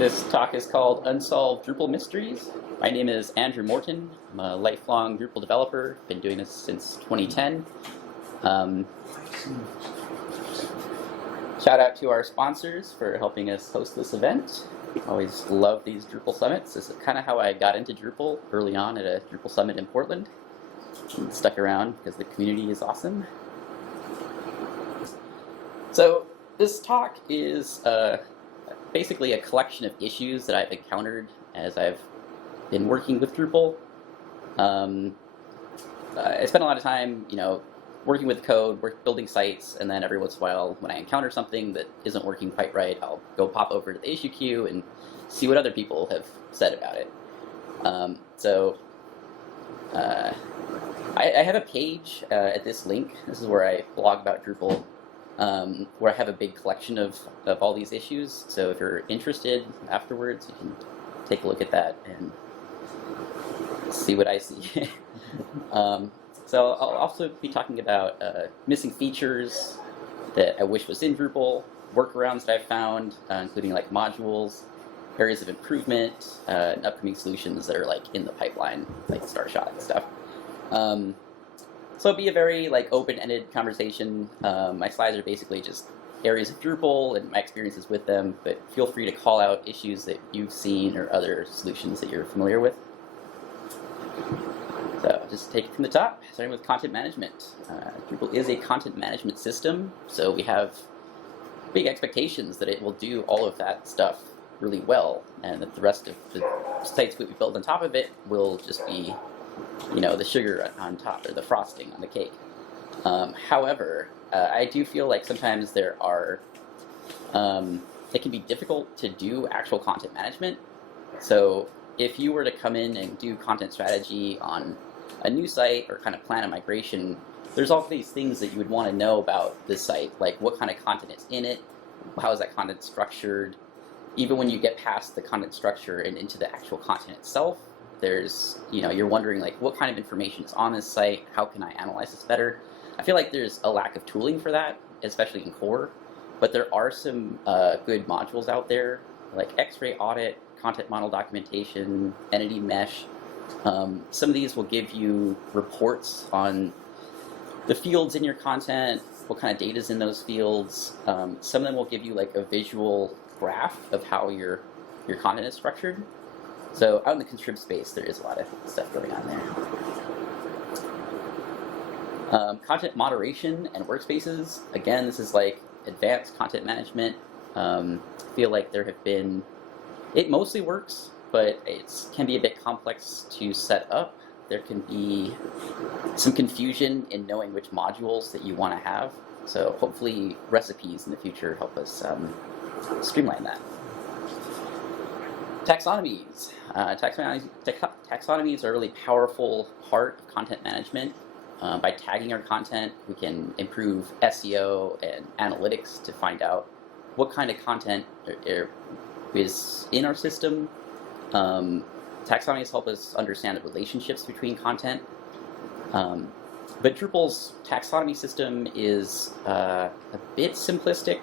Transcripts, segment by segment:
This talk is called Unsolved Drupal Mysteries. My name is Andrew Morton. I'm a lifelong Drupal developer. Been doing this since 2010. Shout out to our sponsors for helping us host this event. Always love these Drupal summits. This is kind of how I got into Drupal early on at a Drupal summit in Portland. And stuck around because the community is awesome. So this talk is basically a collection of issues that I've encountered as I've been working with Drupal. I spend a lot of time, working with code, building sites, and then every once in a while, when I encounter something that isn't working quite right, I'll go pop over to the issue queue and see what other people have said about it. I have a page at this link. This is where I blog about Drupal, where I have a big collection of all these issues. So if you're interested afterwards, you can take a look at that and see what I see. So I'll also be talking about missing features that I wish was in Drupal, workarounds that I've found, including like modules, areas of improvement, and upcoming solutions that are like in the pipeline, like Starshot and stuff. So it'll be a very open-ended conversation. My slides are basically just areas of Drupal and my experiences with them, but feel free to call out issues that you've seen or other solutions that you're familiar with. So just take it from the top, starting with content management. Drupal is a content management system, so we have big expectations that it will do all of that stuff really well, and that the rest of the sites we build on top of it will just be, the sugar on top, or the frosting on the cake. However, I do feel like sometimes it can be difficult to do actual content management. So if you were to come in and do content strategy on a new site or kind of plan a migration, there's all these things that you would want to know about this site, like what kind of content is in it, how is that content structured. Even when you get past the content structure and into the actual content itself, there's, you're wondering what kind of information is on this site, how can I analyze this better? I feel like there's a lack of tooling for that, especially in core, but there are some good modules out there, like X-ray audit, content model documentation, entity mesh. Some of these will give you reports on the fields in your content, what kind of data is in those fields. Some of them will give you a visual graph of how your content is structured. So out in the contrib space, there is a lot of stuff going on there. Content moderation and workspaces. Again, this is advanced content management. I feel like there have been, it mostly works, but it can be a bit complex to set up. There can be some confusion in knowing which modules that you want to have. So hopefully recipes in the future help us streamline that. Taxonomies. Taxonomies are a really powerful part of content management. By tagging our content, we can improve SEO and analytics to find out what kind of content is in our system. Taxonomies help us understand the relationships between content. But Drupal's taxonomy system is a bit simplistic.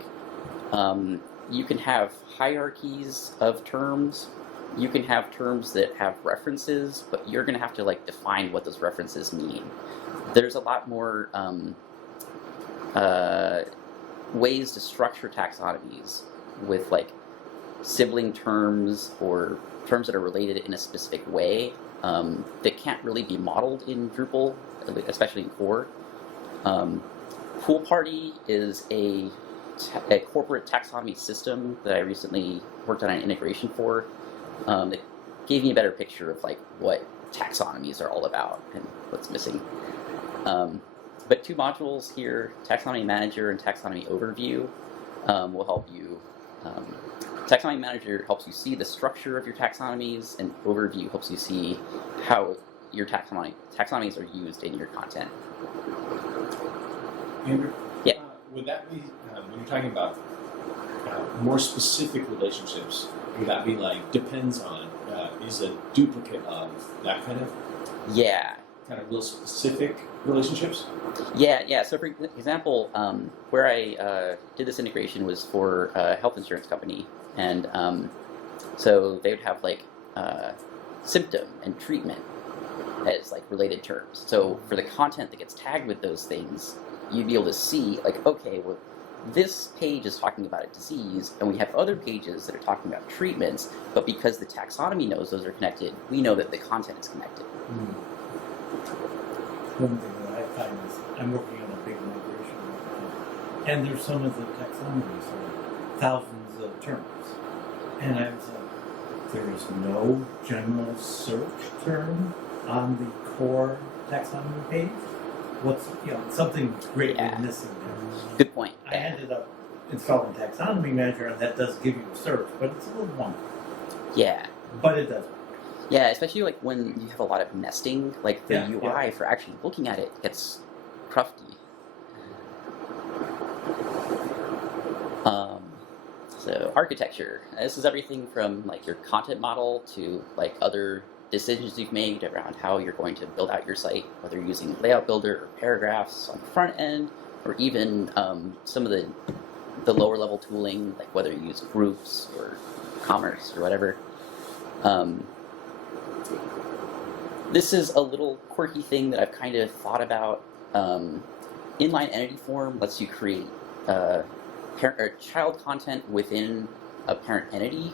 You can have hierarchies of terms. You can have terms that have references, but you're going to have to define what those references mean. There's a lot more ways to structure taxonomies with sibling terms or terms that are related in a specific way that can't really be modeled in Drupal, especially in core. Pool Party is a corporate taxonomy system that I recently worked on an integration for. That gave me a better picture of what taxonomies are all about and what's missing. But two modules here, Taxonomy Manager and Taxonomy Overview, will help you. Taxonomy Manager helps you see the structure of your taxonomies, and Overview helps you see how your taxonomies are used in your content. Andrew? Yeah. Would that be, when you're talking about more specific relationships, would that be depends on, is a duplicate of, that kind of? Yeah. Kind of real specific relationships? Yeah. So for example, where I did this integration was for a health insurance company, and So they would have like symptom and treatment as like related terms. So for the content that gets tagged with those things, you'd be able to see like, okay, well, this page is talking about a disease, and we have other pages that are talking about treatments, but because the taxonomy knows those are connected, we know that the content is connected. One thing that I find is I'm working on a big migration right now, and there's some of the taxonomies are thousands of terms. And I was like, there is no general search term on the core taxonomy page. What's something greatly missing there. Good point. I ended up installing Taxonomy Manager, and that does give you a search, but it's a little wonky. Yeah. But it does. Yeah, especially like when you have a lot of nesting, like the Yeah, UI for actually looking at it gets crufty. So architecture. This is everything from like your content model to like other decisions you've made around how you're going to build out your site, whether you're using layout builder or paragraphs on the front end, or even some of the lower level tooling, like whether you use groups or commerce or whatever. This is a little quirky thing that I've kind of thought about. Inline entity form lets you create parent or child content within a parent entity,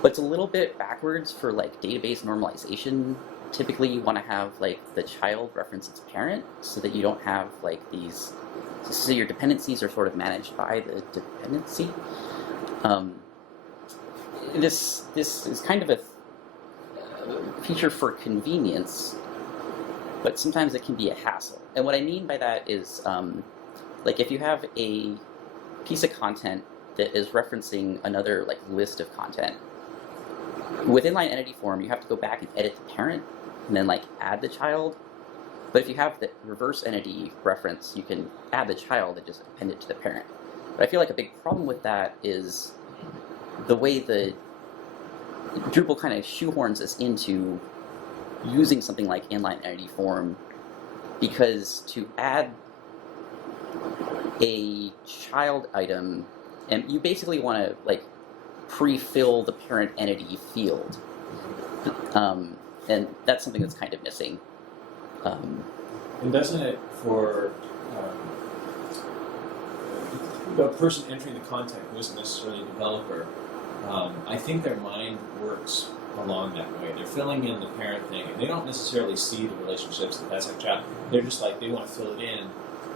but it's a little bit backwards for like database normalization. Typically, you want to have like the child reference its parent, so that you don't have like these. So your dependencies are sort of managed by the dependency. This is kind of a feature for convenience, but sometimes it can be a hassle. And what I mean by that is, like if you have a piece of content that is referencing another like list of content, with inline entity form, you have to go back and edit the parent, and then like add the child. But if you have the reverse entity reference, you can add the child and just append it to the parent. But I feel like a big problem with that is the way the Drupal kind of shoehorns us into using something like inline entity form, because to add a child item, and you basically want to like pre-fill the parent entity field, and that's something that's kind of missing. And doesn't it for the person entering the content who isn't necessarily a developer, I think their mind works along that way. They're filling in the parent thing, and they don't necessarily see the relationships that's a child. They're just like, they want to fill it in,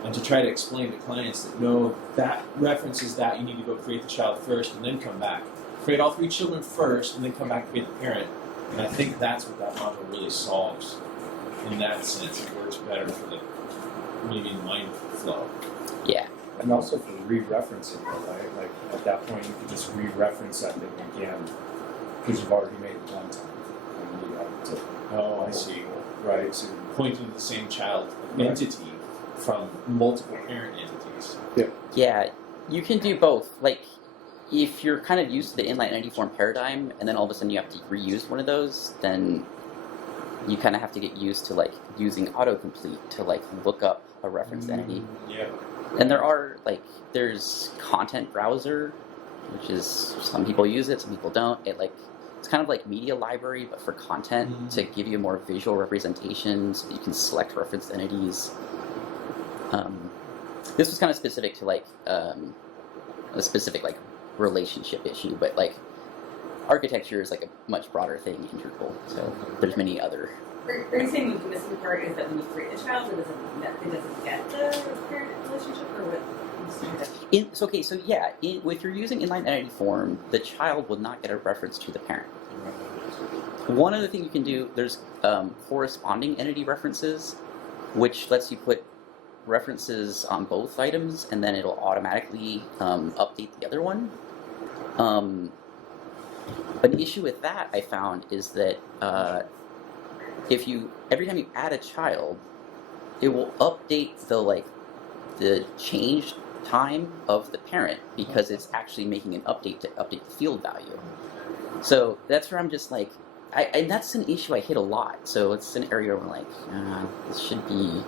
and to try to explain to clients that no, that references that, you need to go create the child first and then come back. Create all three children first and then come back and create the parent. And I think that's what that module really solves. In that sense, it works better for the maybe mind flow. Yeah. And also for re-referencing, right? Like at that point, you can just re-reference that thing again because you've already made it one time. And you have to, Oh, I see. right? So, Pointing to the same child Right. entity from multiple parent entities. Yeah, you can do both. Like, if you're kind of used to the inline entity form paradigm, and then all of a sudden you have to reuse one of those, then you kind of have to get used to like using autocomplete to like look up a reference entity. Yeah. And there are like there's content browser, which is some people use it, some people don't. It's kind of like media library, but for content to give you a more visual representation, so you can select reference entities. This was kind of specific to like a specific like relationship issue, but like architecture is like a much broader thing in Drupal. So there's many other. Are you saying the missing part is that when you create a child, it doesn't get the parent relationship, or what? If you're using inline entity form, the child will not get a reference to the parent. One other thing you can do, there's corresponding entity references, which lets you put references on both items, and then it'll automatically update the other one. But the issue with that, I found, is that every time you add a child, it will update the change time of the parent, because it's actually making an update to update the field value. So that's where I'm just like, and that's an issue I hit a lot. So it's an area where I'm like, this should be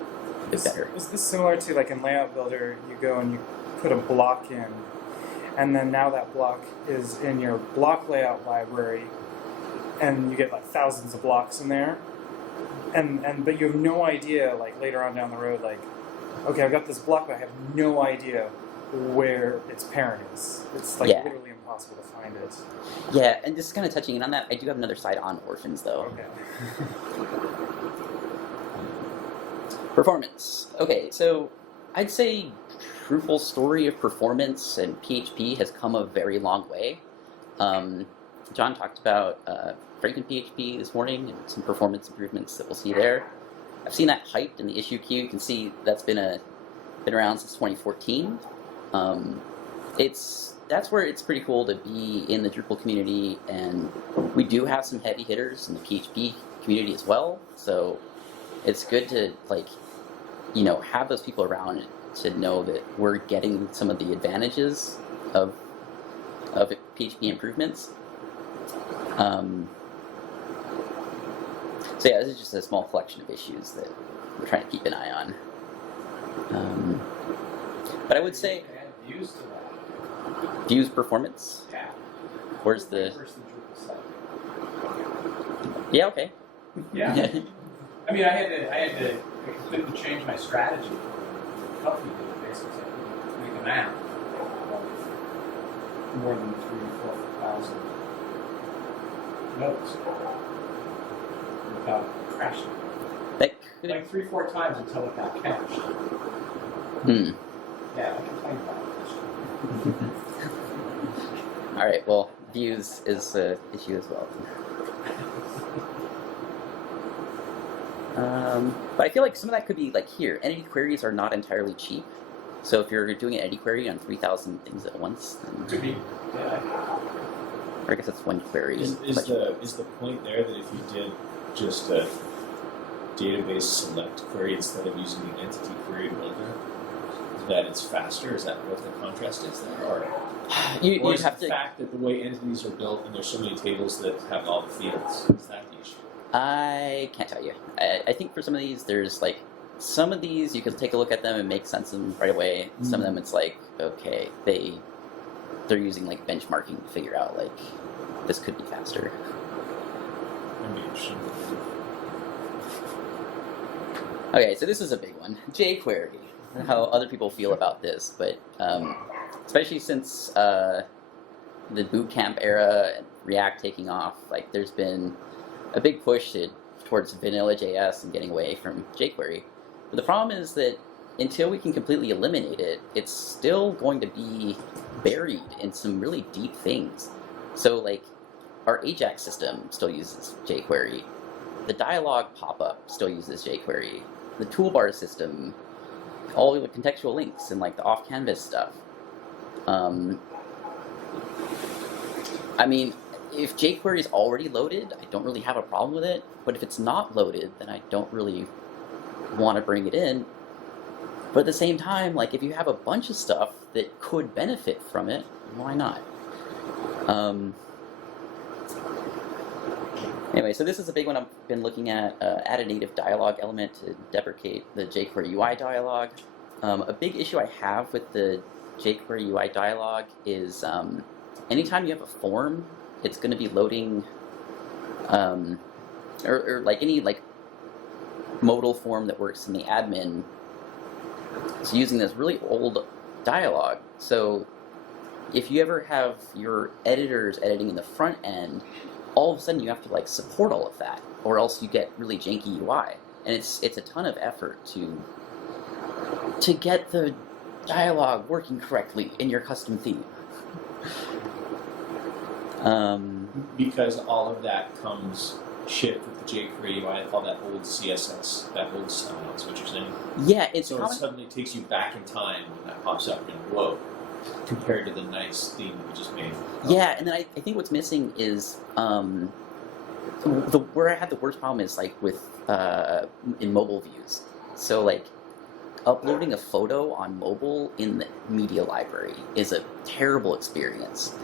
a bit better. Is this similar to like in Layout Builder, you go and you put a block in, and then now that block is in your block layout library, and you get like thousands of blocks in there, and but you have no idea like later on down the road, like, okay, I've got this block, but I have no idea where its parent is. It's like Yeah. literally impossible to find it. Yeah, and just kind of touching in on that, I do have another side on orphans though. Okay. Performance. Okay, so I'd say Drupal's story of performance and PHP has come a very long way. John talked about FrankenPHP this morning and some performance improvements that we'll see there. I've seen that hyped in the issue queue. You can see that's been around since 2014. That's where it's pretty cool to be in the Drupal community, and we do have some heavy hitters in the PHP community as well. So it's good to have those people around to know that we're getting some of the advantages of PHP improvements. So yeah, this is just a small collection of issues that we're trying to keep an eye on. But I would say Add views to that. views performance. Yeah. Where's the? First the Drupal site. Yeah, okay. Yeah. I mean, I completely change my strategy for the company database because I couldn't make a map of more than 3,000 or 4,000 nodes without crashing. That could. Like 3-4 times until it got cached. Hmm. Yeah, I complained about it. All right. Well, views is an issue as well. But I feel like some of that could be like here. Entity queries are not entirely cheap. So if you're doing an entity query on 3,000 things at once, then Could be. Yeah. or I guess that's one query. Is but- the point there that if you did just a database select query instead of using the entity query builder, that it's faster? Is that what the contrast is there? Or you'd is have the to. fact that the way entities are built and there's so many tables that have all the fields, is that the issue? I can't tell you. I think for some of these, there's like some of these you can take a look at them and make sense of them right away. Some of them it's like okay, they're using like benchmarking to figure out like this could be faster. That'd be interesting. Okay, so this is a big one. jQuery. How other people feel about this, but especially since the boot camp era and React taking off, like there's been a big push towards vanilla JS and getting away from jQuery. But the problem is that until we can completely eliminate it, it's still going to be buried in some really deep things. So like our Ajax system still uses jQuery. The dialog pop-up still uses jQuery. The toolbar system, all the contextual links and like the off-canvas stuff. I mean, if jQuery is already loaded, I don't really have a problem with it. But if it's not loaded, then I don't really want to bring it in. But at the same time, like if you have a bunch of stuff that could benefit from it, why not? Anyway, so this is a big one I've been looking at. Add a native dialog element to deprecate the jQuery UI dialog. A big issue I have with the jQuery UI dialog is anytime you have a form, it's going to be loading, or like any like modal form that works in the admin. It's using this really old dialog. So if you ever have your editors editing in the front end, all of a sudden you have to like support all of that, or else you get really janky UI. And it's a ton of effort to get the dialogue working correctly in your custom theme. Because all of that comes shipped with the jQuery UI, I call that old CSS, that old style, is what you're saying. Yeah, it's So it common. suddenly takes you back in time when that pops up and whoa, compared to the nice theme that we just made. Yeah, and then I think what's missing is where I had the worst problem is like with in mobile views. So like uploading a photo on mobile in the media library is a terrible experience.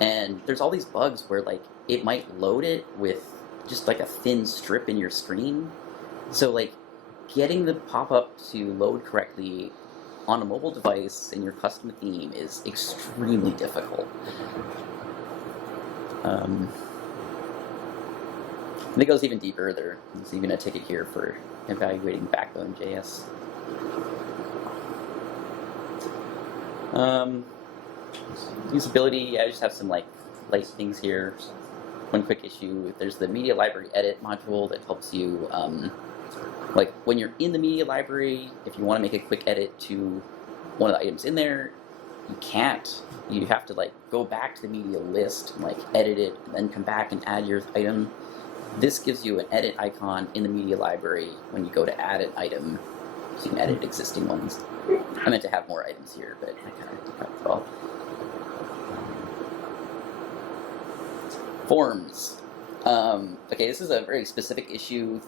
And there's all these bugs where like it might load it with just like a thin strip in your screen. So like getting the pop-up to load correctly on a mobile device in your custom theme is extremely difficult. And it goes even deeper. There's even a ticket here for evaluating Backbone.js. Usability, I just have some light things here. One quick issue, there's the media library edit module that helps you, when you're in the media library, if you want to make a quick edit to one of the items in there, you can't. You have to go back to the media list and edit it, and then come back and add your item. This gives you an edit icon in the media library when you go to add an item, so you can edit existing ones. I meant to have more items here, but I kind of got it all. Forms. Okay, this is a very specific issue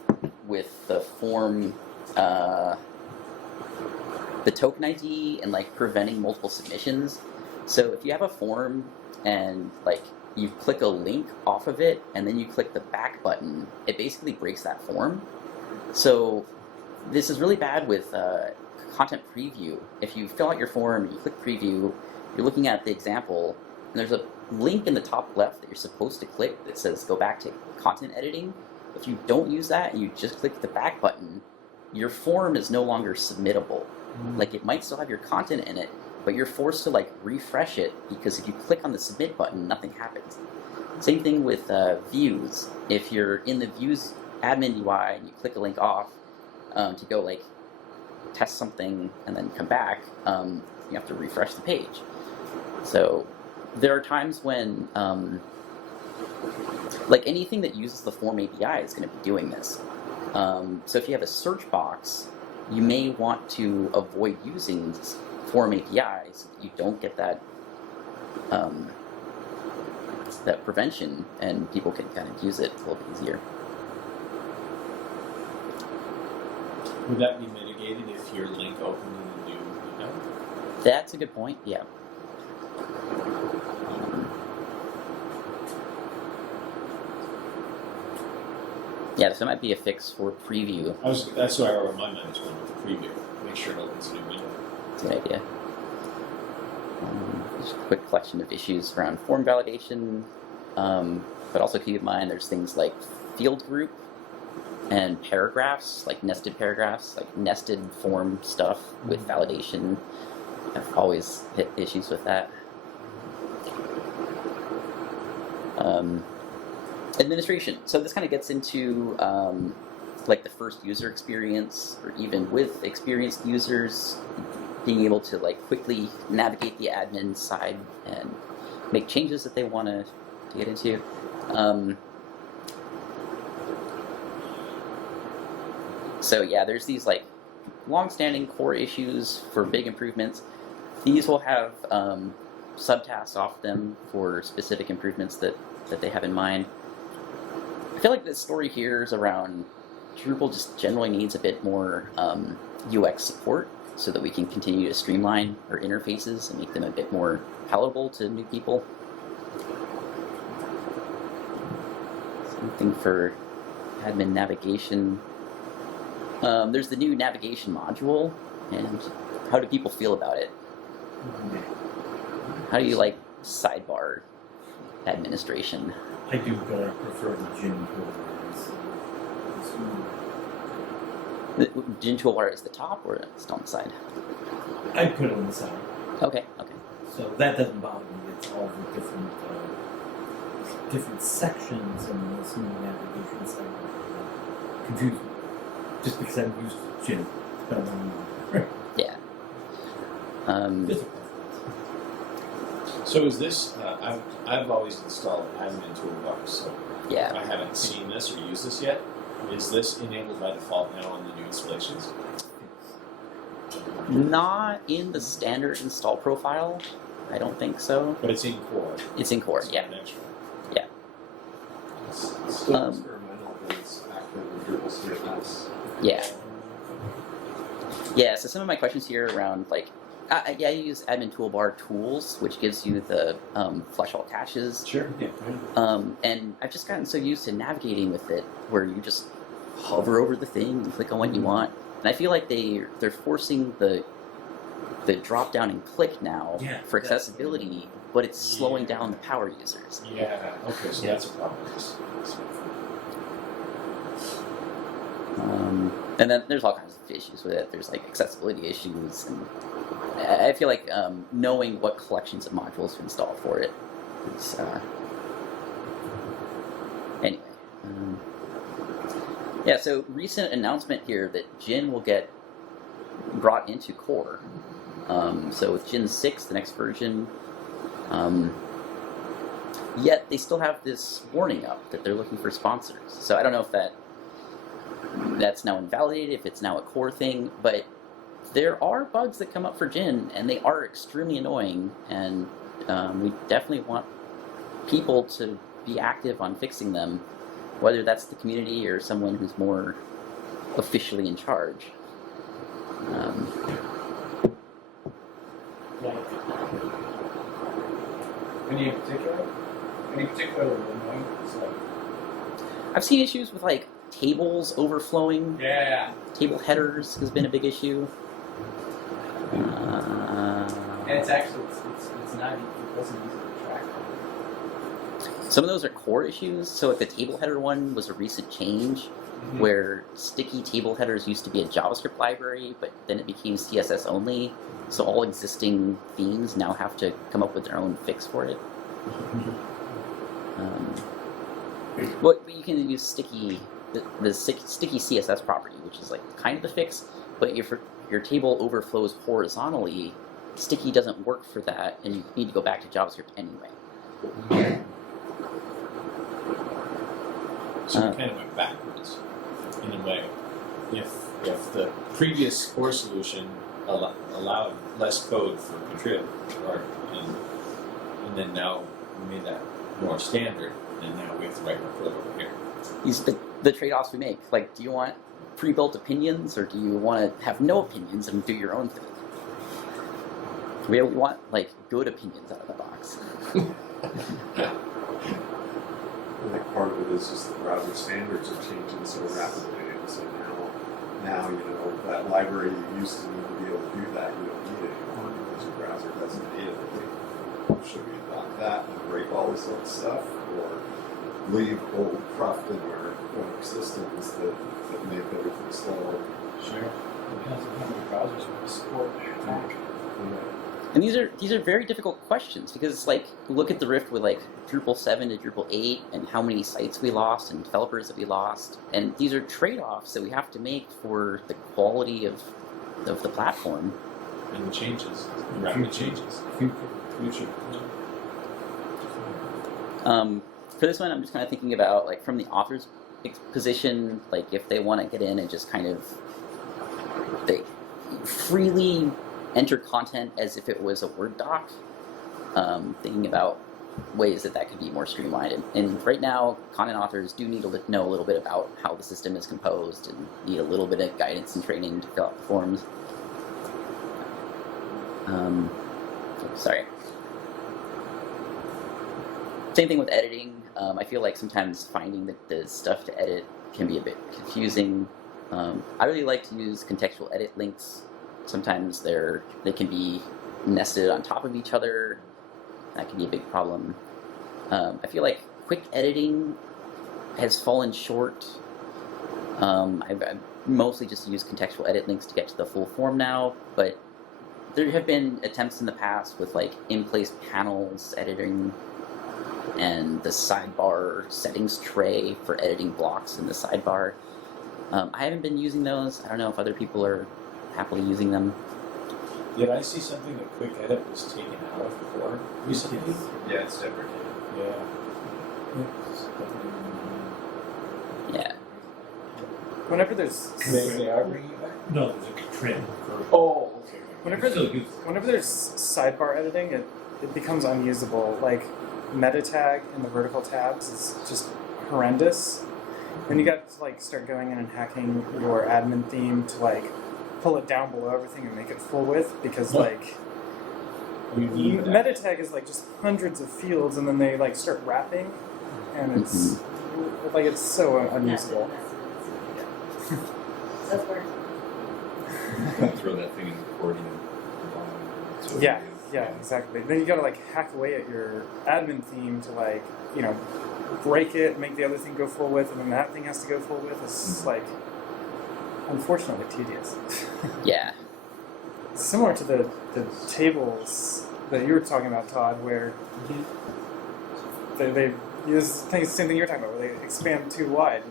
with the form, the token ID and preventing multiple submissions. So if you have a form and you click a link off of it and then you click the back button, it basically breaks that form. So this is really bad with content preview. If you fill out your form, you click preview, you're looking at the example, and there's a link in the top left that you're supposed to click that says go back to content editing. If you don't use that and you just click the back button, your form is no longer submittable. It might still have your content in it, but you're forced to refresh it, because if you click on the submit button, nothing happens. Same thing with views. If you're in the views admin UI and you click a link off to go test something and then come back, you have to refresh the page. So there are times when anything that uses the form API is going to be doing this. So if you have a search box, you may want to avoid using form API so that you don't get that that prevention, and people can kind of use it a little bit easier. Would that be mitigated if your link opened in a new window? That's a good point, yeah. Yeah, so it might be a fix for preview. That's why my mind is going with the preview. Make sure it opens a new window. That's a good idea. Just a quick collection of issues around form validation, but also keep in mind there's things like field group and paragraphs, nested paragraphs, nested form stuff with validation. I've always hit issues with that. Administration. So this kind of gets into the first user experience, or even with experienced users, being able to quickly navigate the admin side and make changes that they want to get into. So yeah, there's these long-standing core issues for big improvements. These will have subtasks off them for specific improvements that they have in mind. I feel like the story here is around Drupal just generally needs a bit more UX support so that we can continue to streamline our interfaces and make them a bit more palatable to new people. Something for admin navigation. There's the new navigation module, and how do people feel about it? How do you sidebar administration? I do prefer the Gin toolbar. The Gin toolbar is the top, or it's on the side? I'd put it on the side. Okay. So that doesn't bother me. It's all the different sections in this new navigation site confuse me. Just because I'm used to Gin. Yeah. So is this? I've always installed admin toolbars, so Yeah. I haven't seen this or used this yet. Is this enabled by default now on the new installations? Not in the standard install profile. I don't think so. But it's in core. It's in core, It's yeah. not an extra. Yeah. It's still experimental, but it's active in Drupal CMS. Yeah. Yeah, so some of my questions here around I use admin toolbar tools, which gives you the flush all caches. Sure. Yeah. And I've just gotten so used to navigating with it, where you just hover over the thing and click on what you want. And I feel like they're forcing the the drop down and click now Yeah, for that's- accessibility, but it's slowing down the power users. Yeah. Okay, so that's a problem. And then there's all kinds of issues with it. There's like accessibility issues, and I feel like knowing what collections of modules to install for it is anyway. Yeah, so recent announcement here that Gin will get brought into core. So with Gin 6, the next version, yet they still have this warning up that they're looking for sponsors. So I don't know if that's now invalidated, if it's now a core thing, but there are bugs that come up for Gin, and they are extremely annoying, and we definitely want people to be active on fixing them, whether that's the community or someone who's more officially in charge. Any particular annoying? Like, I've seen issues with like tables overflowing. yeah. Table headers has been a big issue. And it's actually it's not it wasn't easy to track. Some of those are core issues. So like the table header one was a recent change where sticky table headers used to be a JavaScript library, but then it became CSS only. So all existing themes now have to come up with their own fix for it. But you can use sticky CSS property, which is like kind of the fix. But if your table overflows horizontally, sticky doesn't work for that, and you need to go back to JavaScript anyway. So it kind of went backwards, in a way. If the previous core solution allowed less code for contrib, and then now we made that more standard, and now we have to write more code over here. These are the trade-offs we make. Like, do you want pre-built opinions, or do you want to have no opinions and do your own thing? We want like good opinions out of the box. I think part of it is just the browser standards are changing so rapidly, and so now that library you used to need to be able to do that, you don't need it anymore because your browser doesn't need it. Should we adopt that and break all this old stuff, or leave old cruft in our systems that make everything slower? Sure. Depends on how many browsers we support. And these are very difficult questions because like look at the rift with like Drupal 7 to Drupal 8 and how many sites we lost and developers that we lost, and these are trade-offs that we have to make for the quality of the platform. And the changes, the rapid changes. Future. For this one, I'm just kind of thinking about like from the author's position, like if they want to get in and just kind of they freely enter content as if it was a Word doc, thinking about ways that could be more streamlined. And right now, content authors do need to know a little bit about how the system is composed and need a little bit of guidance and training to fill out the forms. Sorry. Same thing with editing. I feel like sometimes finding the stuff to edit can be a bit confusing. I really like to use contextual edit links. Sometimes they can be nested on top of each other. That can be a big problem. I feel like quick editing has fallen short. I've mostly just used contextual edit links to get to the full form now, but there have been attempts in the past with like in-place panels editing and the sidebar settings tray for editing blocks in the sidebar. I haven't been using those. I don't know if other people are happily using them. Did I see something that quick edit was taken out of core recently? Yeah, it's deprecated. Yeah. Yeah. Whenever there's They are bringing it back? No, there's a trend. Oh, okay. whenever Still use it. whenever there's sidebar editing, it becomes unusable. Like meta tag in the vertical tabs is just horrendous. And you got to like start going in and hacking your admin theme to like pull it down below everything and make it full width because like You need that. meta tag is like just hundreds of fields and then they like start wrapping and it's like it's so unusable. That's worse. Throw that thing in the accordion. So Yeah, exactly. Then you gotta like hack away at your admin theme to like, break it, make the other thing go full width, and then that thing has to go full width. It's like, unfortunately, tedious. Yeah. Similar to the tables that you were talking about, Todd, where they use things, same thing you were talking about, where they expand too wide.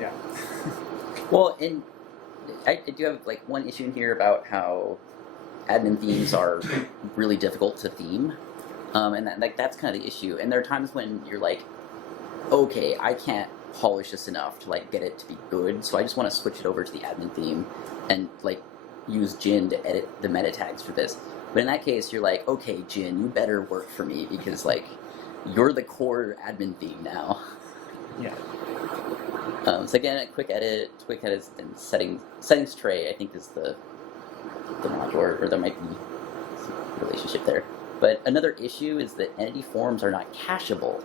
Yeah. Well, and I do have like one issue in here about how admin themes are really difficult to theme, and that's kind of the issue. And there are times when you're like, okay, I can't polish this enough to like get it to be good, so I just want to switch it over to the admin theme and like use Jin to edit the meta tags for this. But in that case, you're like, okay, Jin, you better work for me because like you're the core admin theme now. Yeah. So again, a quick edit and settings tray, I think is the module, or there might be some relationship there. But another issue is that entity forms are not cacheable.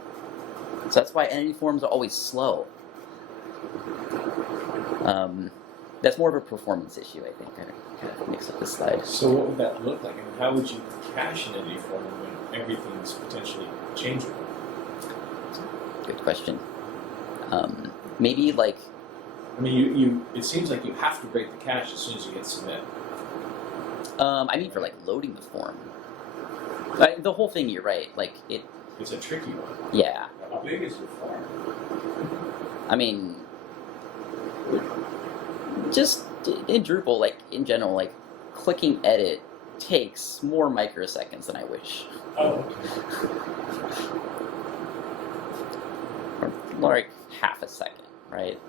So that's why entity forms are always slow. That's more of a performance issue, I think. I kind of mix up this slide. So what would that look like? I mean, how would you cache an entity form when everything's potentially changeable? Good question. Maybe like... I mean, it seems like you have to break the cache as soon as you hit submit. I mean for like loading the form. The whole thing, you're right. Like It's a tricky one. Yeah. How big is your form? I mean, just in Drupal, like in general, like clicking edit takes more microseconds than I wish. Oh, Or like half a second, right?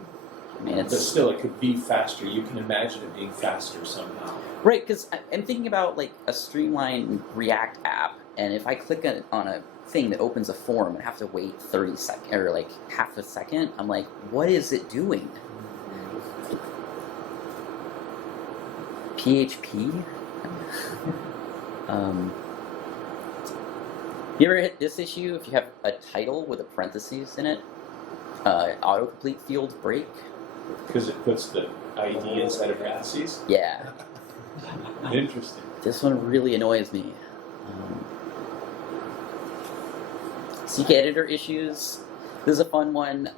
I mean, But it's still, it could be faster. You can imagine it being faster somehow. right because I'm thinking about like a streamlined React app, and if I click on a thing that opens a form and have to wait 30 seconds or like half a second, I'm like, what is it doing? PHP? You ever hit this issue if you have a title with a parentheses in it? Autocomplete field break? Because it puts the ID inside of parentheses? Yeah, Interesting. this one really annoys me. CK editor issues. This is a fun one.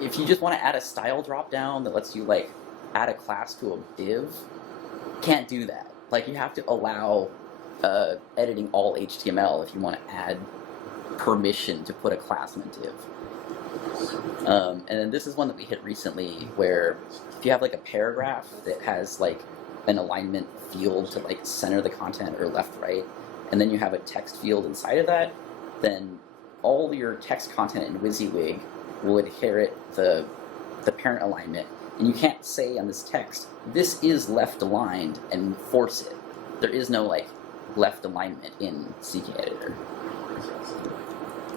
If you just want to add a style dropdown that lets you like add a class to a div, can't do that. Like you have to allow editing all HTML if you want to add permission to put a class in a div. And then this is one that we hit recently where if you have like a paragraph that has like an alignment field to like center the content or left right, and then you have a text field inside of that, then all your text content in WYSIWYG will inherit the parent alignment, and you can't say on this text, this is left aligned, and force it. There is no like left alignment in CK editor.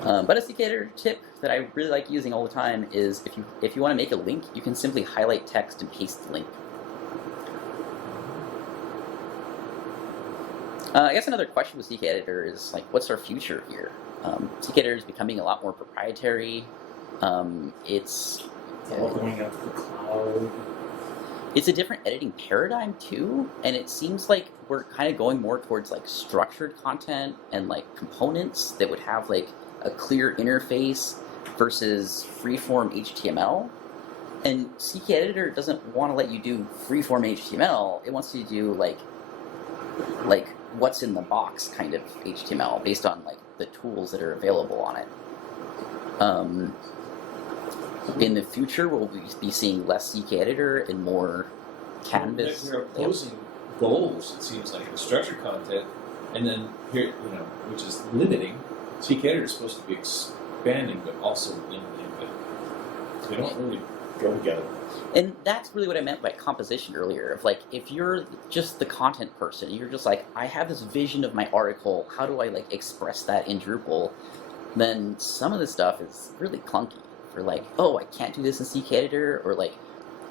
But a CK editor tip that I really like using all the time is if you want to make a link, you can simply highlight text and paste the link. I guess another question with CK editor is like, what's our future here? CK editor is becoming a lot more proprietary. It's all going up to the cloud. It's a different editing paradigm too, and it seems like we're kind of going more towards like structured content and like components that would have like a clear interface versus freeform HTML. And CK editor doesn't want to let you do freeform HTML. It wants you to do like what's in the box kind of HTML based on like the tools that are available on it. In the future, will we be seeing less CK editor and more Canvas? They're opposing goals, it seems like, in structured content, and then here, which is limiting. CK editor is supposed to be expanding, but also limiting. But they don't really go together. And that's really what I meant by composition earlier. Of like, if you're just the content person, you're just like, I have this vision of my article. How do I like express that in Drupal? Then some of the stuff is really clunky. Or like, oh, I can't do this in CK editor, or like,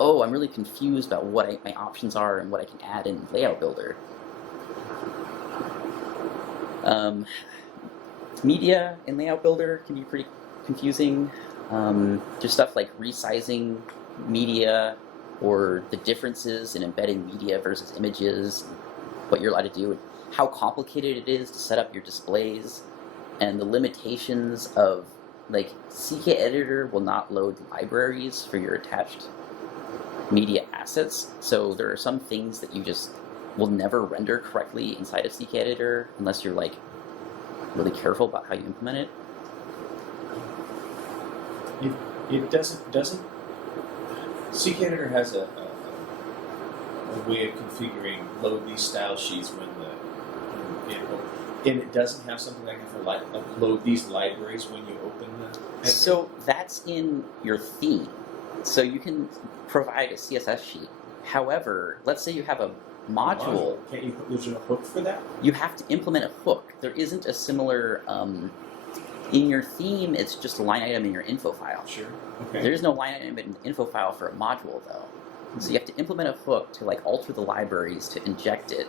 oh, I'm really confused about what my options are and what I can add in Layout Builder. Media in Layout Builder can be pretty confusing. Just stuff like resizing media or the differences in embedding media versus images. what you're allowed to do, how complicated it is to set up your displays, and the limitations of, like, CK Editor will not load libraries for your attached media assets. So there are some things that you just will never render correctly inside of CK Editor unless you're, like, really careful about how you implement it. It doesn't. CK Editor has a way of configuring load these style sheets when and it doesn't have something like that for load these libraries when you open the editor? So that's in your theme. So you can provide a CSS sheet. However, let's say you have a module. Can't you? There's no hook for that. You have to implement a hook. There isn't a similar. In your theme, it's just a line item in your info file. Sure. Okay. There is no line item in the info file for a module, though. So you have to implement a hook to, like, alter the libraries to inject it.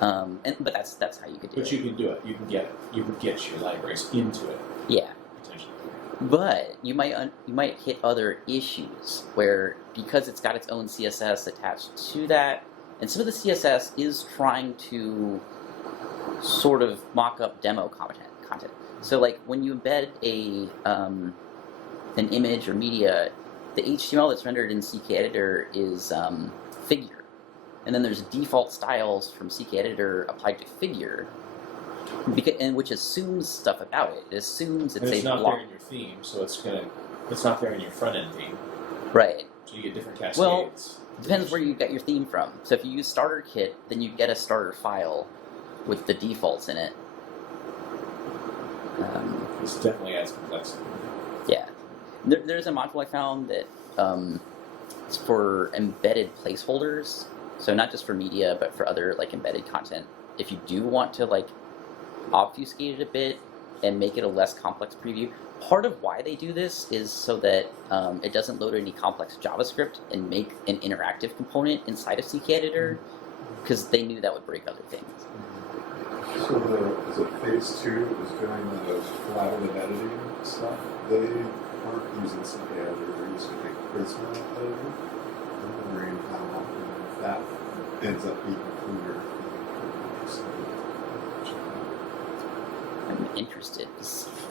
But that's how you could do it. But you can do it. You can get your libraries into it Yeah. potentially. But you might hit other issues where, because it's got its own CSS attached to that, and some of the CSS is trying to sort of mock up demo content. So, like, when you embed an image or media, the HTML that's rendered in CK Editor is figure, and then there's default styles from CK Editor applied to figure, and which assumes stuff about it. It assumes it's And a it's not block. there in your theme, so it's not there in your front end theme. Right. So you get different cascades. Well, depends where you get your theme from. So if you use Starter Kit, then you get a starter file with the defaults in it. This definitely adds complexity. Yeah. There's a module I found that it's for embedded placeholders. So not just for media, but for other, like, embedded content. If you do want to, like, obfuscate it a bit and make it a less complex preview, part of why they do this is so that it doesn't load any complex JavaScript and make an interactive component inside of CK Editor, because they knew that would break other things. So is it phase 2 is doing the collaborative editing stuff? They aren't using CK Editor, they're using a Prisma editor. I'm wondering how often that ends up being cleaner. I'm interested.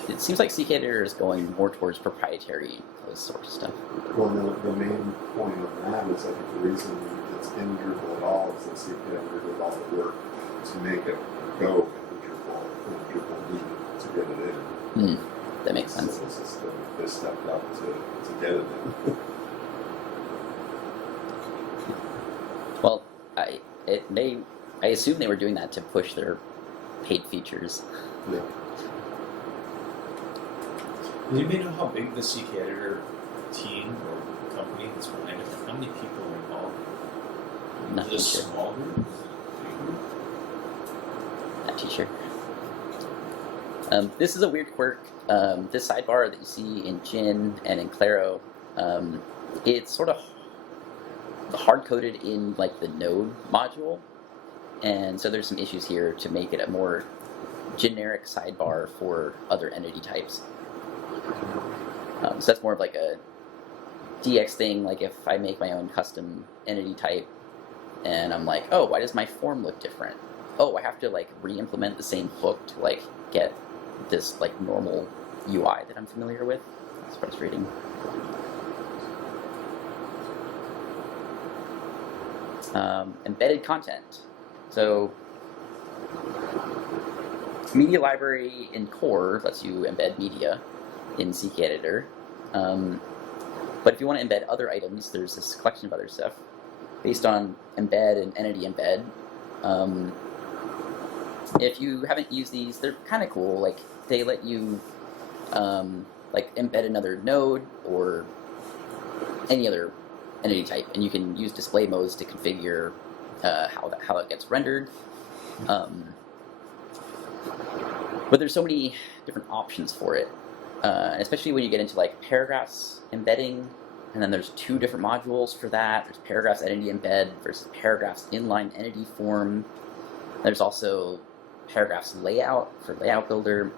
It seems like CK Editor is going more towards proprietary sort of stuff. Well, the main point of that is, I think the reason it's in Drupal at all is that CK Editor did all the work to make it go into Drupal needed to get it in. That makes sense. So it's just they stepped up to get it in. Well, I assume they were doing that to push their paid features. Yeah. Does anybody know how big the CK Editor team or company that's behind it? How many people are involved? Not too Is it a sure. small group? Is it a big group? Not too sure. This is a weird quirk. This sidebar that you see in Gin and in Claro, it's sort of hard-coded in, like, the node module, and so there's some issues here to make it a more generic sidebar for other entity types. So that's more of like a DX thing. Like, if I make my own custom entity type, and I'm like, oh, why does my form look different? Oh, I have to, like, re-implement the same hook to, like, get this, like, normal UI that I'm familiar with. It's frustrating. Embedded content. So, media library in core lets you embed media in CK Editor. But if you want to embed other items, there's this collection of other stuff based on embed and entity embed. If you haven't used these, they're kind of cool. Like, they let you like, embed another node or any other entity type, and you can use display modes to configure how it gets rendered. But there's so many different options for it, especially when you get into, like, paragraphs embedding, and then there's 2 different modules for that. There's paragraphs entity embed versus paragraphs inline entity form. There's also paragraphs layout for layout builder.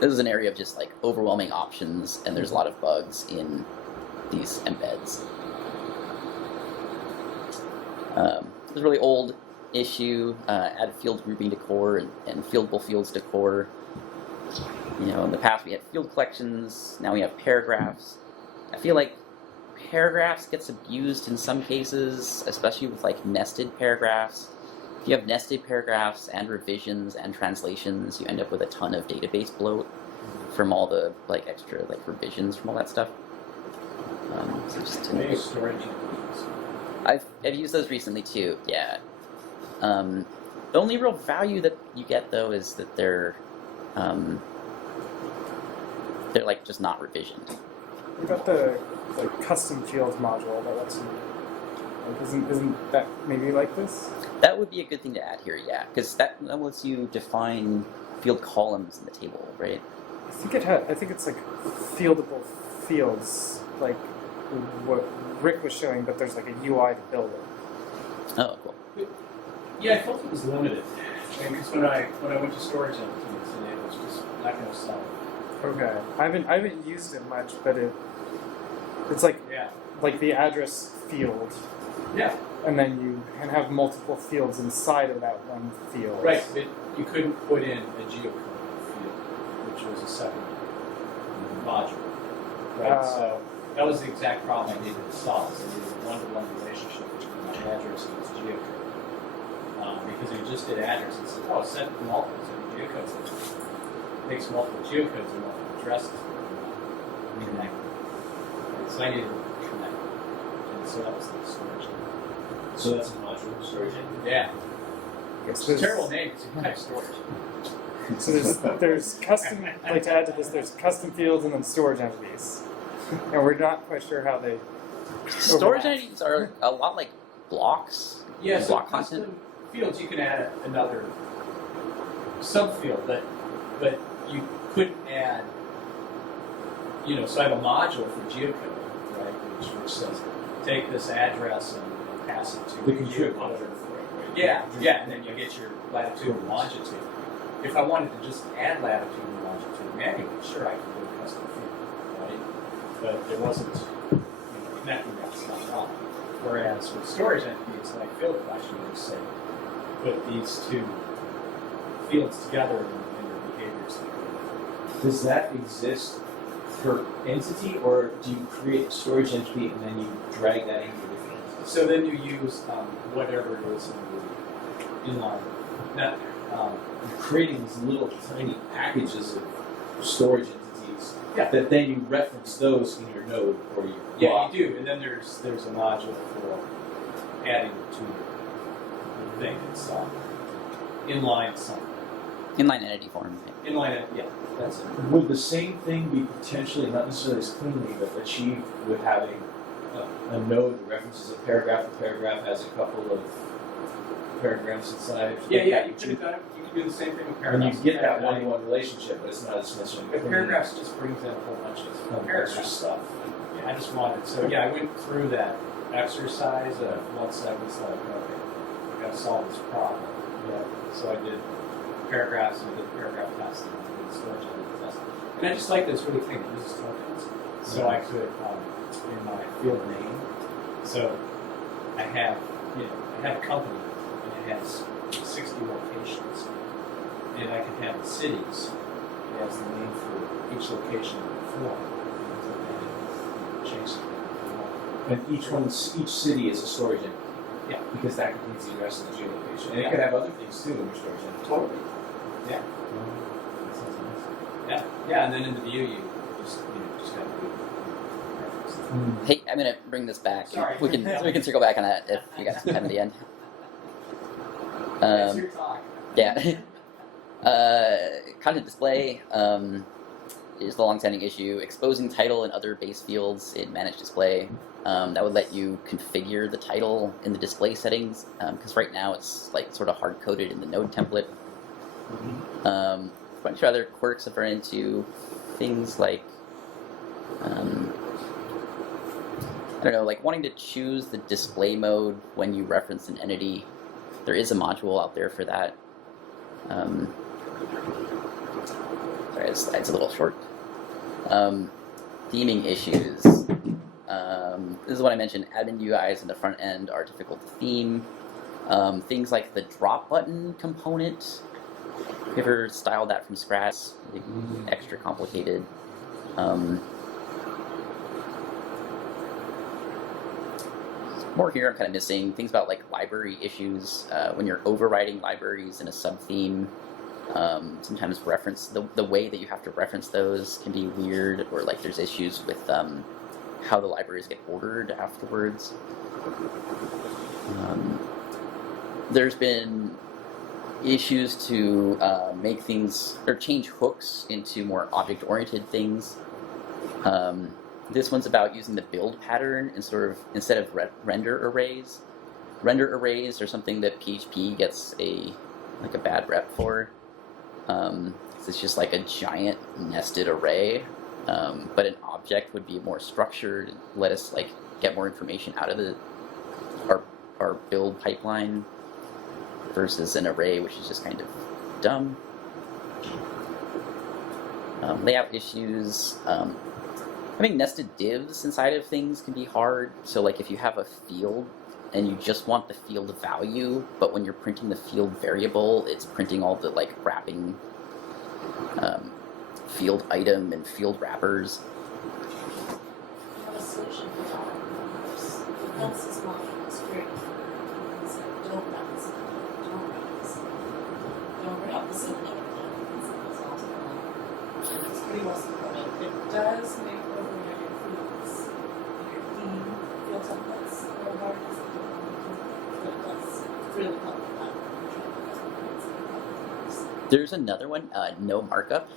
This is an area of just, like, overwhelming options, and there's a lot of bugs in these embeds. a really old issue. Add field grouping to core and fieldable fields to core. You know, in the past we had field collections. Now we have paragraphs. I feel like paragraphs gets abused in some cases, especially with like nested paragraphs. If you have nested paragraphs and revisions and translations, you end up with a ton of database bloat from all the like extra like revisions from all that stuff. So just Maybe storage. I've used those recently too. Yeah. The only real value that you get though is that they're like just not revisioned. What about the custom fields module that lets you? Like, isn't that maybe like this? That would be a good thing to add here, yeah, because that lets you define field columns in the table, right? I think it's like fieldable fields, like what Rick was showing, but there's like a UI to build it. Oh, cool. Yeah, I felt it was limited. Because when I went to storage entities, and it was just not going to sell. Okay, I haven't used it much, but it's like Yeah. like the address field, Yeah. and then you can have multiple fields inside of that one field. Right, but you couldn't put in a geocode field, which was a second module. Right, so that was the exact problem I needed to solve. So I needed a one-to-one relationship between my address and its geocode. Because if you just did address, it says, oh, send multiple geocodes. It makes multiple geocodes and multiple addresses. Connect. So I needed to connect. And so that was the storage. So that's a module storage. Yeah. Okay, It's so a terrible name because you type storage. there's custom, like to add to this, there's custom fields and then storage entities. And we're not quite sure how they Storage overlap. entities are a lot like blocks. Yeah, and so block custom content. fields you can add another subfield, but you couldn't add. You know, so I have a module for geocode, right, which says take this address and pass it to The compute geocode. module for it, right? Yeah, and then you get your latitude and longitude. If I wanted to just add latitude and longitude manually, sure, I could do a custom field, right? But there wasn't, connecting that stuff up. Whereas with storage entities like field collection, you just say, put these two fields together and your behaviors. Does that exist per entity, or do you create a storage entity and then you drag that into different entities? So then you use whatever it is in the inline. Not, You're creating these little tiny packages of storage entities Yeah. that then you reference those in your node or your yeah, block. you do. And then there's a module for adding to the thing. It's inline something. Inline entity form. Inline, yeah, that's it. Would the same thing be potentially, not necessarily as cleanly, but achieved with having a node that references a paragraph? The paragraph has a couple of paragraphs inside. Yeah, you could have done it. You could do the same thing with And paragraphs. you get that one-to-one relationship, but it's not as necessarily But clean. paragraphs just brings in a whole bunch of Extra paragraphs. stuff. Yeah, I just wanted. So yeah, I went through that exercise once I was like, okay, I gotta solve this problem. Yeah. So I did paragraphs and I did paragraph testing and I did storage testing. And I just like that it's really clean. It uses tokens. So I could in my field name. So I have I have a company and it has 60 locations. And I can have the cities as the name for each location in the form. And change it. And each city is a storage entity. Yeah. Because that contains the address of the geolocation. And it could have other things too in your storage entity. Totally. Yeah. That sounds nice. Yeah. Yeah, and then in the view you just have to do reference. Hey, I'm gonna bring this back. Sorry. We can circle back on that if you guys have time at the end. That's your talk. Yeah. Content display is the long-standing issue. Exposing title and other base fields in managed display. That would let you configure the title in the display settings, because right now it's like sort of hard-coded in the node template. A bunch of other quirks I've run into, things like I don't know, like wanting to choose the display mode when you reference an entity. There is a module out there for that. Sorry, it's a little short. Theming issues. This is what I mentioned. Admin UIs in the front end are difficult to theme. Things like the drop button component. Have you ever styled that from scratch? Extra complicated. More here I'm kind of missing. Things about like library issues. When you're overriding libraries in a sub-theme, sometimes reference the way that you have to reference those can be weird, or like there's issues with how the libraries get ordered afterwards. There's been issues to make things or change hooks into more object-oriented things. This one's about using the build pattern instead of render arrays. Render arrays are something that PHP gets a bad rep for. It's just like a giant nested array, but an object would be more structured and let us like get more information out of our build pipeline versus an array, which is just kind of dumb. Layout issues. Having nested divs inside of things can be hard. So like if you have a field and you just want the field value, but when you're printing the field variable, it's printing all the like wrapping field item and field wrappers. I have a solution for that. That's this module is great. It's like, don't wrap this in. Don't wrap this in. Don't wrap this in another thing. It's all together. It's pretty well supported. It does make overriding fields. Your theme field templates are hard to see, but it does really help with that. There's another one, no markup,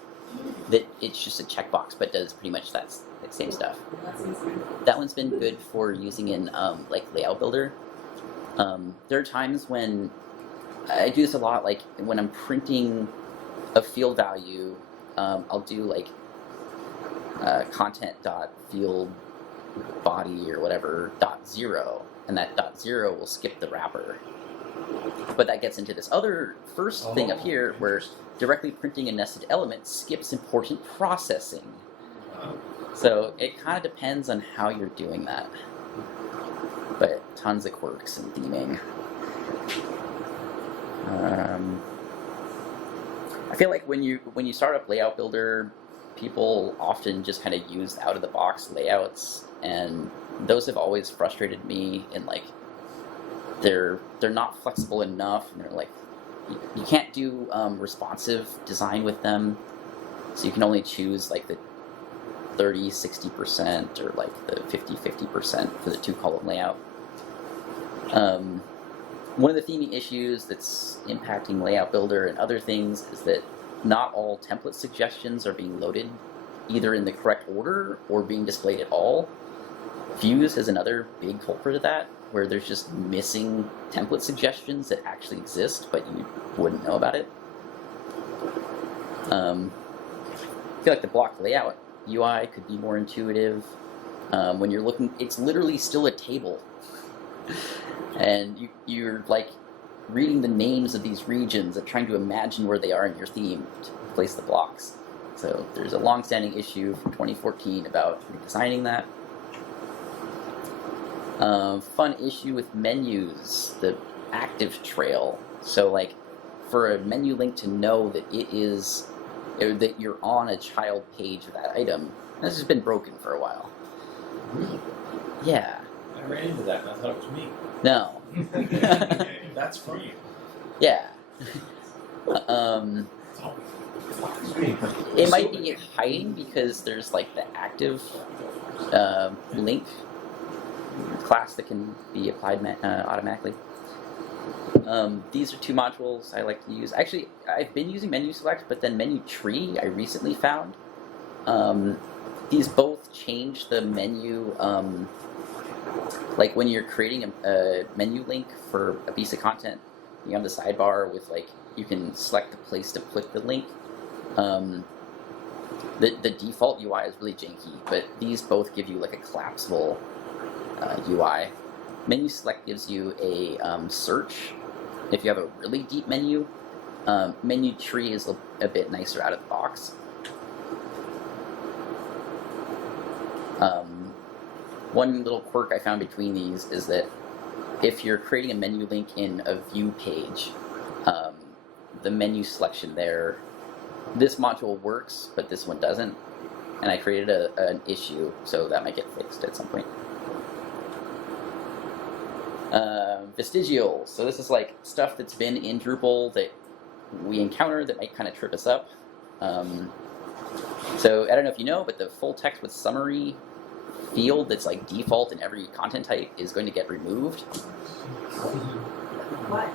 that it's just a checkbox but does pretty much that same stuff. That's easy. That one's been good for using in like Layout Builder. There are times when I do this a lot, like when I'm printing a field value, I'll do like content.field body or whatever .0, and that .0 will skip the wrapper. But that gets into this other first thing up here where directly printing a nested element skips important processing. So it kind of depends on how you're doing that. But tons of quirks and theming. I feel like when you start up Layout Builder, people often just kind of use out of the box layouts, and those have always frustrated me. In like they're not flexible enough, and they're like you can't do responsive design with them, so you can only choose like the 30-60% or like the 50-50% for the 2-column layout. One of the theming issues that's impacting Layout Builder and other things is that not all template suggestions are being loaded either in the correct order or being displayed at all. Views is another big culprit of that, where there's just missing template suggestions that actually exist, but you wouldn't know about it. I feel like the block layout UI could be more intuitive. When you're looking, it's literally still a table. And you're like reading the names of these regions and trying to imagine where they are in your theme to place the blocks. So there's a long-standing issue from 2014 about redesigning that. Fun issue with menus, the active trail. So like for a menu link to know that it is, that you're on a child page of that item, this has been broken for a while. Yeah. I ran into that and I thought it was me. No. That's funny. Yeah. It might be hiding because there's like the active link class that can be applied automatically. These are two modules I like to use. Actually, I've been using menu select, but then menu tree I recently found. These both change the menu. Like when you're creating a menu link for a piece of content, you have the sidebar with like you can select the place to put the link. The default UI is really janky, but these both give you like a collapsible UI. Menu select gives you a search if you have a really deep menu. Menu tree is a bit nicer out of the box. One little quirk I found between these is that if you're creating a menu link in a view page, the menu selection there, this module works, but this one doesn't. And I created an issue, so that might get fixed at some point. Vestigials. So this is like stuff that's been in Drupal that we encounter that might kind of trip us up. So I don't know if you know, but the full text with summary field that's like default in every content type is going to get removed. What?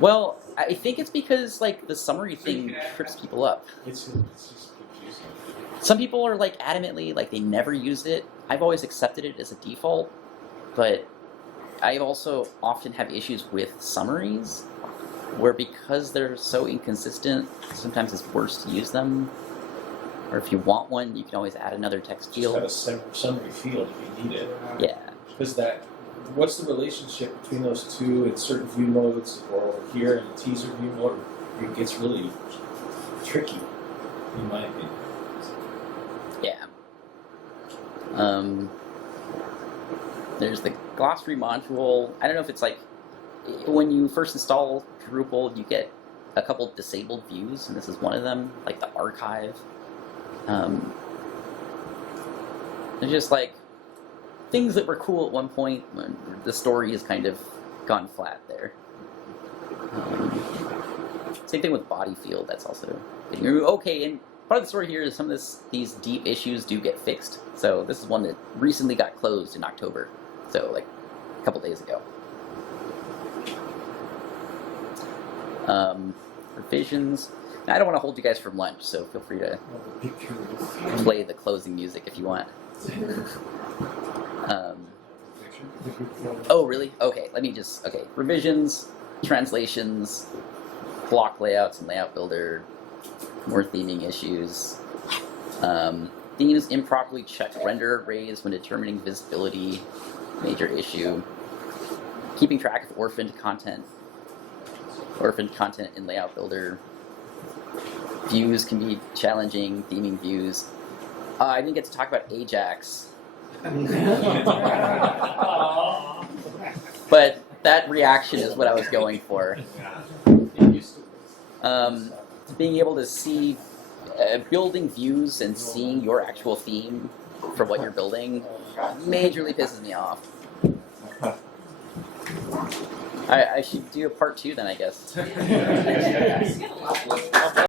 Well, I think it's because like the summary thing trips people up. It's just confusing. Some people are like adamantly like they never used it. I've always accepted it as a default, but I also often have issues with summaries where because they're so inconsistent, sometimes it's worse to use them. Or if you want one, you can always add another text Just field. have a summary field if you need it. Yeah. Because what's the relationship between those two in certain view modes, or over here in the teaser view mode? It gets really tricky, in my opinion. Yeah. There's the glossary module. I don't know if it's like when you first install Drupal, you get a couple disabled views, and this is one of them, like the archive. They're just like things that were cool at one point when the story has kind of gone flat there. Same thing with body field. That's also okay. And part of the story here is some of these deep issues do get fixed. So this is one that recently got closed in October. So like a couple days ago. Revisions. Now, I don't want to hold you guys from lunch, so feel free to play the closing music if you want. Oh, really? Okay, revisions, translations, block layouts and layout builder, more theming issues. Themes improperly check render arrays when determining visibility, major issue. Keeping track of orphaned content in layout builder. Views can be challenging, theming views. I didn't get to talk about Ajax. But that reaction is what I was going for. Being able to see, building views and seeing your actual theme for what you're building majorly pisses me off. I should do a part 2 then, I guess.